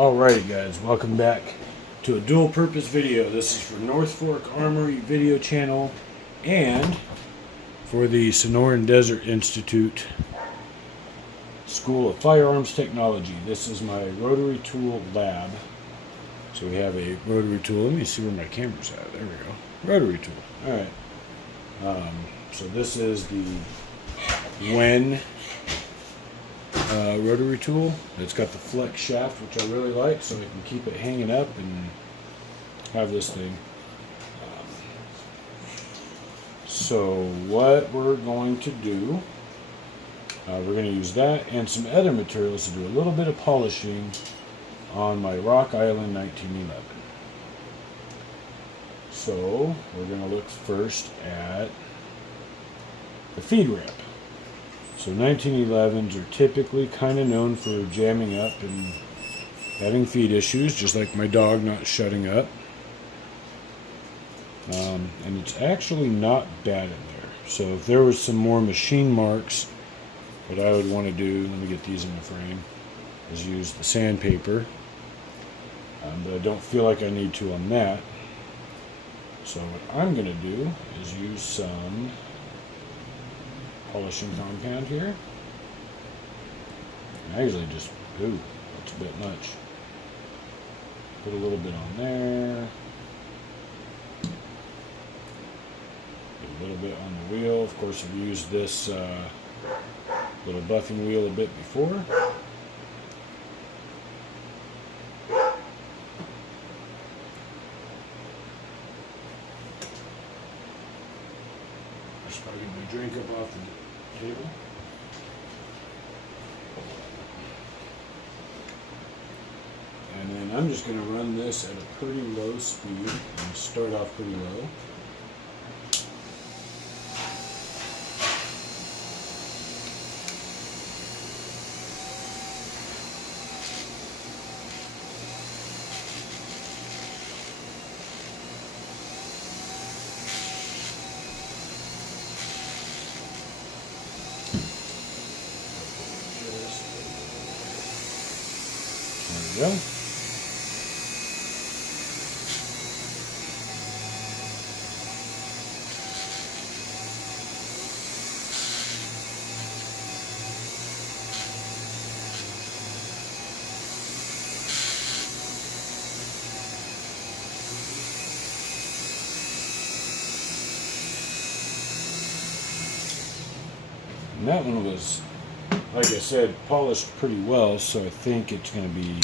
Alrighty guys, welcome back to a dual purpose video. This is for North Fork Armory video channel and for the Sonoran Desert Institute School of Firearms Technology. This is my rotary tool lab. So we have a rotary tool. Let me see where my camera's at. There we go. Rotary tool. Alright. So this is the Wen rotary tool. It's got the flex shaft, which I really like, so I can keep it hanging up and have this thing. So what we're going to do, we're going to use that and some other materials to do a little bit of polishing on my Rock Island 1911. So we're going to look first at the feed ramp. So 1911s are typically kind of known for jamming up and having feed issues, just like my dog not shutting up. And it's actually not bad in there. So if there was some more machine marks, what I would want to do, let me get these in the frame, is use the sandpaper. But I don't feel like I need to on that. So what I'm going to do is use some polishing compound here. I usually just, that's a bit much. Put a little bit on there. Put a little bit on the wheel. Of course, I've used this little buffing wheel a bit before. Just probably get my drink up off the table. And then I'm just going to run this at a pretty low speed and start off pretty low. There we go. And that one was, like I said, polished pretty well, so I think it's going to be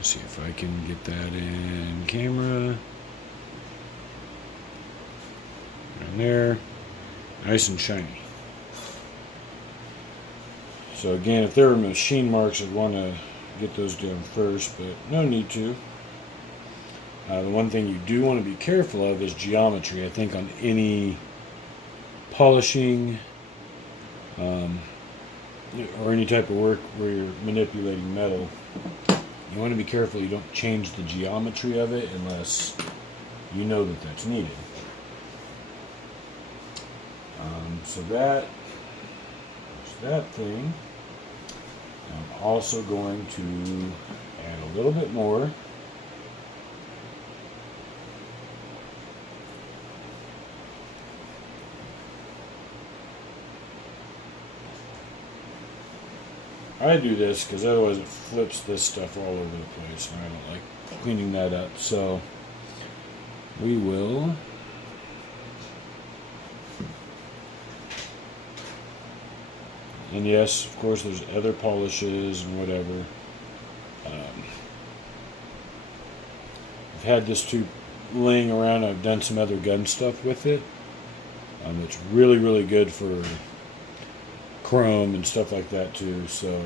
see if I can get that in camera. Down there. Nice and shiny. So again, if there were machine marks, I'd want to get those down first, but no need to. The one thing you do want to be careful of is geometry. I think on any polishing or any type of work where you're manipulating metal, you want to be careful you don't change the geometry of it unless you know that that's needed. So that's that thing. I'm also going to add a little bit more. I do this because otherwise it flips this stuff all over the place and I don't like cleaning that up. So we will and yes, of course there's other polishes and whatever. I've had this tube laying around. I've done some other gun stuff with it. It's really, really good for chrome and stuff like that too. So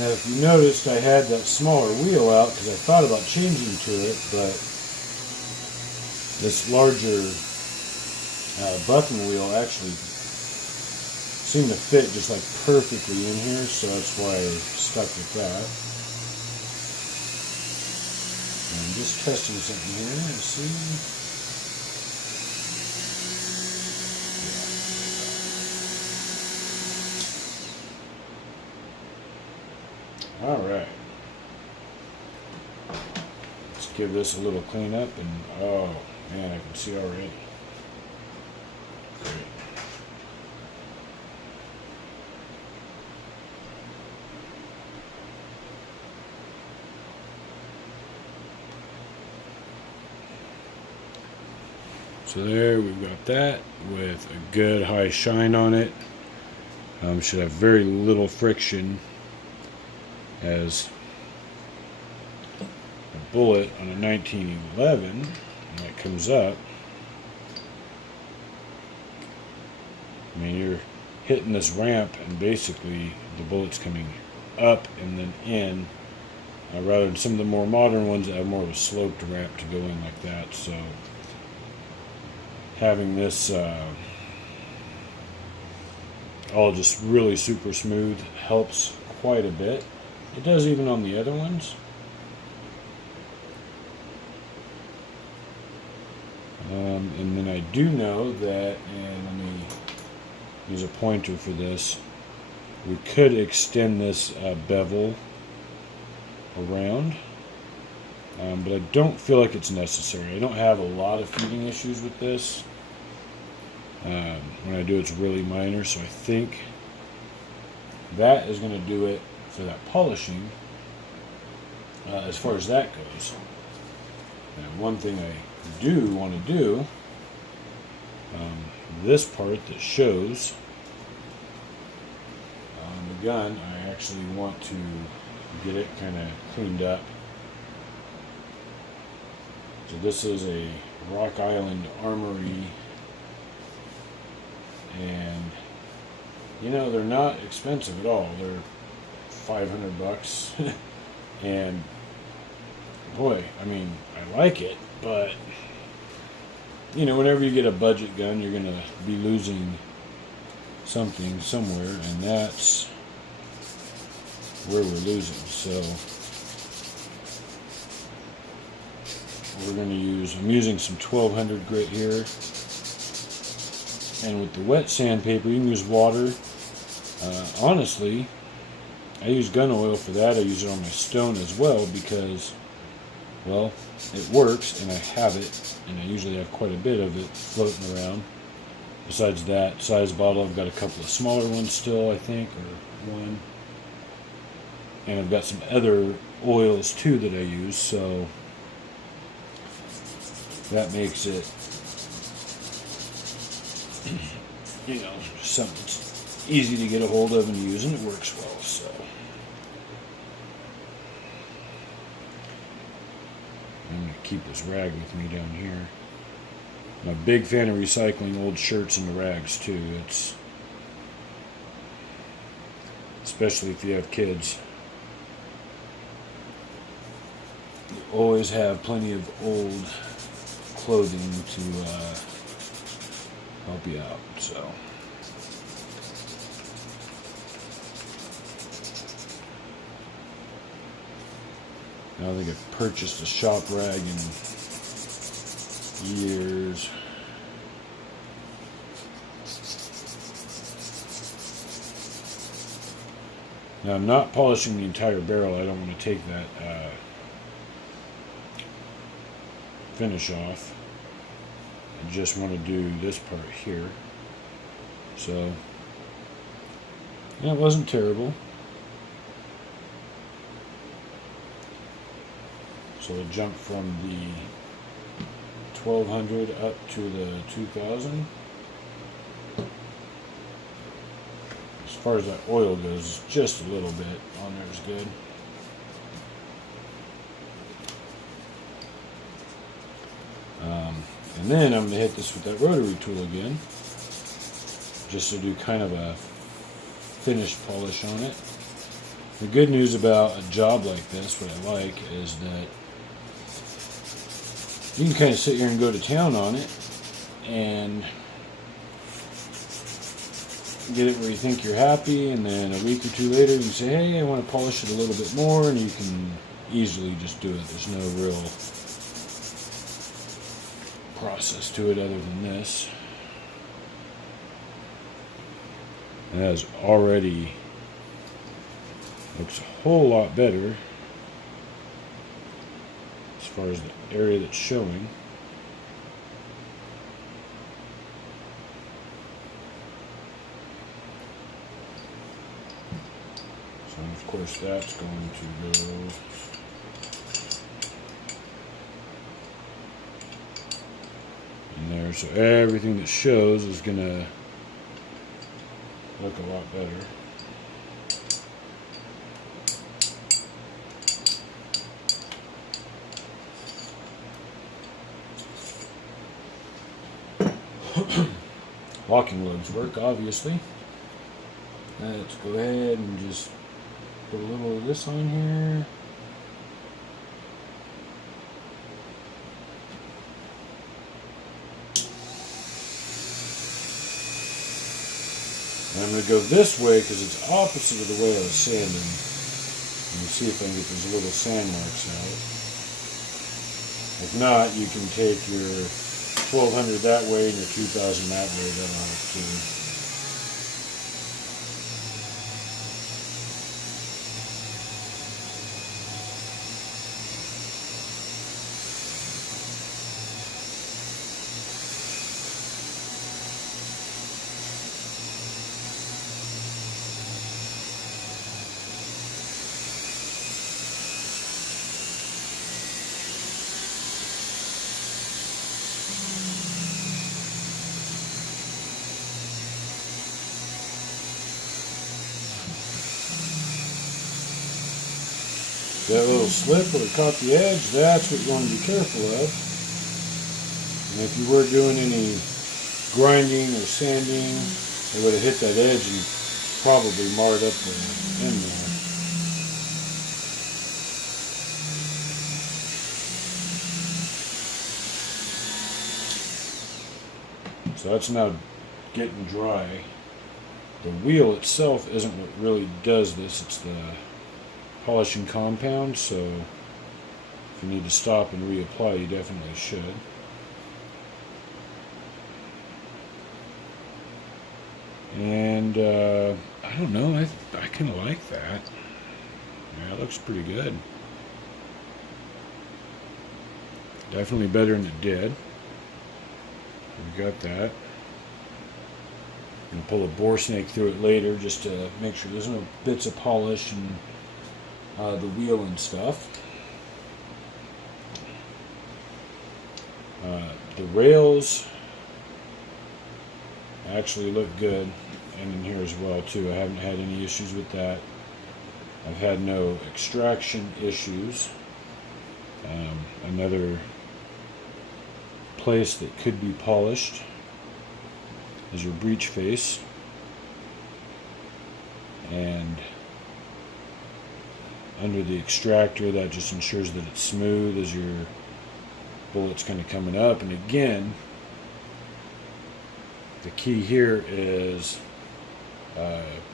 Now, if you noticed, I had that smaller wheel out because I thought about changing to it, but this larger buffing wheel actually seemed to fit just like perfectly in here, so that's why I stuck with that. And I'm just testing something here and see. All right. Let's give this a little cleanup, and oh man, I can see already. Great. So there, we've got that with a good high shine on it. Should have very little friction, as a bullet on a 1911, when it comes up, I mean, you're hitting this ramp and basically the bullet's coming up and then in, rather than some of the more modern ones that have more of a sloped ramp to go in like that. So having this all just really super smooth helps quite a bit. It does even on the other ones. And then I do know that, and let me use a pointer for this, we could extend this bevel around, but I don't feel like it's necessary. I don't have a lot of feeding issues with this. When I do, it's really minor, so I think that is going to do it for that polishing, as far as that goes. And one thing I do want to do, this part that shows on the gun, I actually want to get it kind of cleaned up. So this is a Rock Island Armory, and you know, they're not expensive at all. They're $500 and boy, I mean, I like it, but you know, whenever you get a budget gun, you're gonna be losing something somewhere, and that's where we're losing. So we're gonna use, I'm using some 1200 grit here, and with the wet sandpaper, you can use water. Honestly, I use gun oil for that. I use it on my stone as well because, well, it works and I have it, and I usually have quite a bit of it floating around. Besides that size bottle, I've got a couple of smaller ones still, I think, or one. And I've got some other oils too that I use, so that makes it, you know, something that's easy to get a hold of and use, and it works well. So I'm going to keep this rag with me down here. I'm a big fan of recycling old shirts into rags too. It's, especially if you have kids, you always have plenty of old clothing to help you out. So I don't think I've purchased a shop rag in years. Now I'm not polishing the entire barrel. I don't want to take that finish off. I just want to do this part here. So yeah, it wasn't terrible. So we'll jump from the 1200 up to the 2000. As far as that oil goes, just a little bit on there is good. And then I'm going to hit this with that rotary tool again, just to do kind of a finished polish on it. The good news about a job like this, what I like, is that you can kind of sit here and go to town on it and get it where you think you're happy, and then a week or two later you say, hey, I want to polish it a little bit more, and you can easily just do it. There's no real process to it other than this. It has already looks a whole lot better as far as the area that's showing. So of course that's going to go in there, so everything that shows is going to look a lot better. Locking lugs work, obviously. Let's go ahead and just put a little of this on here. And I'm going to go this way because it's opposite of the way I was sanding. Let me see if I can get those little sand marks out. If not, you can take your 1200 that way and your 2000 that way. That'll help too. That little slip where it caught the edge, that's what you want to be careful of. And if you were doing any grinding or sanding, it would have hit that edge and probably marred up the end there. So that's now getting dry. The wheel itself isn't what really does this, it's the polishing compound, so if you need to stop and reapply, you definitely should. And I don't know, I kind of like that. Yeah, it looks pretty good. Definitely better than it did. We got that. I'm going to pull a bore snake through it later just to make sure there's no bits of polish and the wheel and stuff. The rails actually look good, and in here as well too. I haven't had any issues with that. I've had no extraction issues. Another place that could be polished is your breech face, and under the extractor, that just ensures that it's smooth as your bullet's kind of coming up. And again, the key here is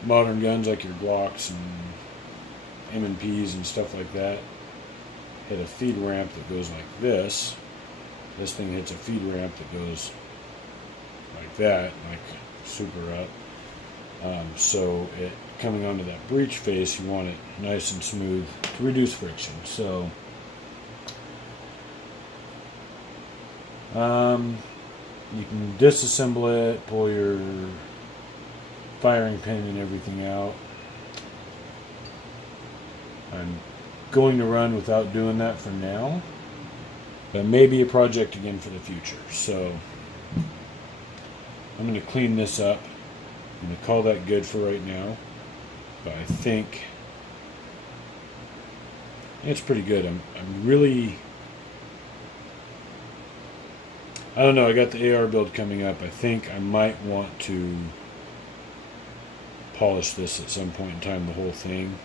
modern guns like your Glocks and M&Ps and stuff like that hit a feed ramp that goes like this. This thing hits a feed ramp that goes like that, like super up. So it coming onto that breech face, you want it nice and smooth to reduce friction. So you can disassemble it, pull your firing pin and everything out. I'm going to run without doing that for now. That may be a project again for the future. So I'm going to clean this up. I'm going to call that good for right now. But I think it's pretty good. I'm really, I don't know, I got the AR build coming up. I think I might want to polish this at some point in time, the whole thing.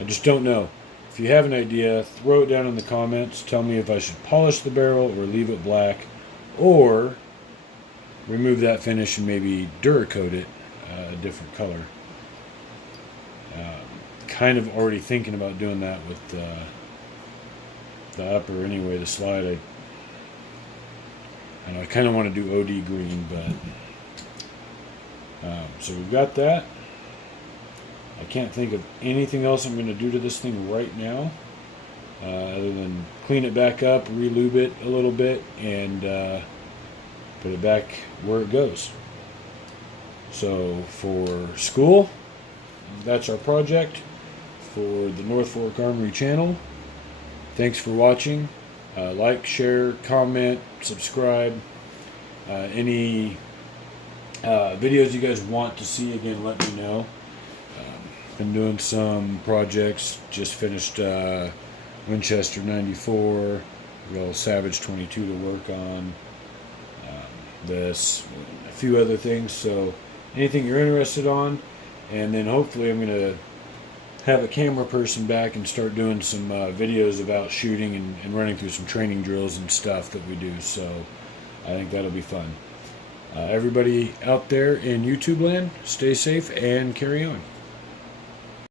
I just don't know. If you have an idea, throw it down in the comments. Tell me if I should polish the barrel or leave it black, or remove that finish and maybe Duracoat it a different color. Kind of already thinking about doing that with the upper anyway, the slide. I kind of want to do OD green, but so we've got that. I can't think of anything else I'm going to do to this thing right now, other than clean it back up, re-lube it a little bit, and put it back where it goes. So for school, that's our project for the North Fork Armory channel. Thanks for watching. Like, share, comment, subscribe. Any videos you guys want to see, again, let me know. Been doing some projects. Just finished Winchester 94. We got a Savage 22 to work on. This, a few other things. So anything you're interested on, and then hopefully I'm going to have a camera person back and start doing some videos about shooting and running through some training drills and stuff that we do. So I think that'll be fun. Everybody out there in YouTube land, stay safe and carry on.